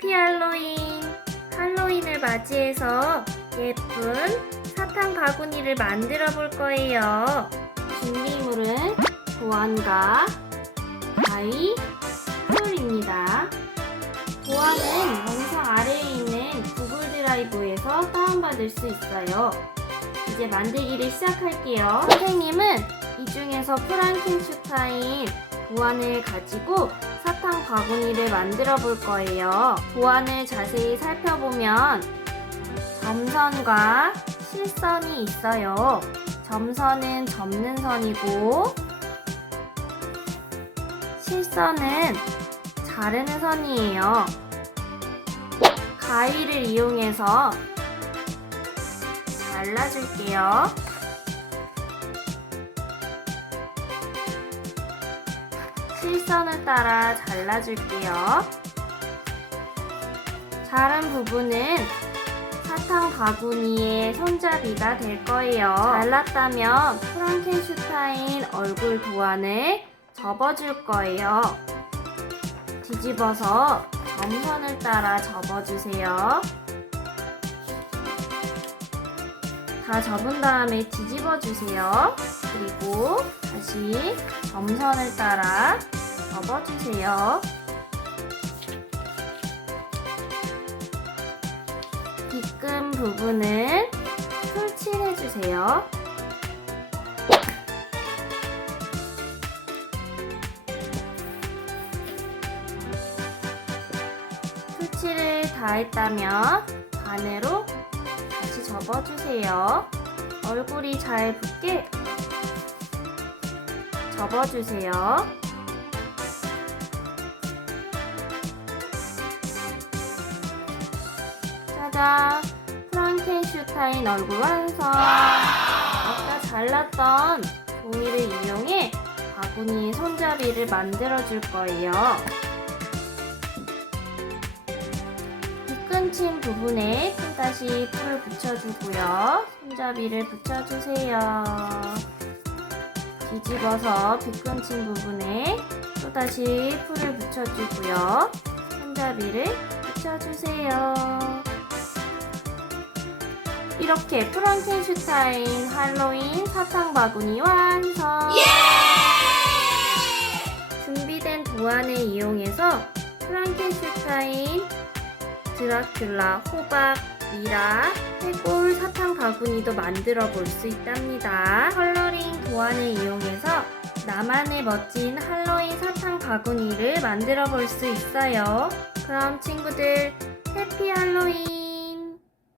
해피 할로윈! 할로윈을 맞이해서 예쁜 사탕 바구니를 만들어 볼 거예요. 준비물은 도안과 가위, 풀입니다. 도안은 영상 아래에 있는 구글 드라이브에서 다운받을 수 있어요. 이제 만들기를 시작할게요. 선생님은 이 중에서 프랑켄슈타인 도안을 가지고 사탕 바구니를 만들어 볼 거예요. 도안을 자세히 살펴보면 점선과 실선이 있어요. 점선은 접는 선이고 실선은 자르는 선이에요. 가위를 이용해서 잘라줄게요. 실선을 따라 잘라줄게요. 자른 부분은 사탕 바구니의 손잡이가 될 거예요. 잘랐다면 프랑켄슈타인 얼굴 도안을 접어줄 거예요. 뒤집어서 점선을 따라 접어주세요. 다 접은 다음에 뒤집어주세요. 그리고 다시 점선을 따라 접어주세요. 뒷금 부분은 풀칠해주세요. 풀칠을 다 했다면 반으로 다시 접어주세요. 얼굴이 잘 붙게 접어주세요. 짜잔! 프랑켄슈타인 얼굴 완성! 아까 잘랐던 종이를 이용해 바구니의 손잡이를 만들어 줄 거예요. 빗근친 부분에 또다시 풀을 붙여주고요. 손잡이를 붙여주세요. 뒤집어서 빗근친 부분에 또다시 풀을 붙여주고요. 손잡이를 붙여주세요. 이렇게 프랑켄슈타인 할로윈 사탕 바구니 완성! 준비된 도안을 이용해서 프랑켄슈타인, 드라큘라, 호박, 미라, 해골 사탕 바구니도 만들어 볼 수 있답니다. 컬러링 도안을 이용해서 나만의 멋진 할로윈 사탕 바구니를 만들어 볼 수 있어요. 그럼 친구들 해피 할로윈!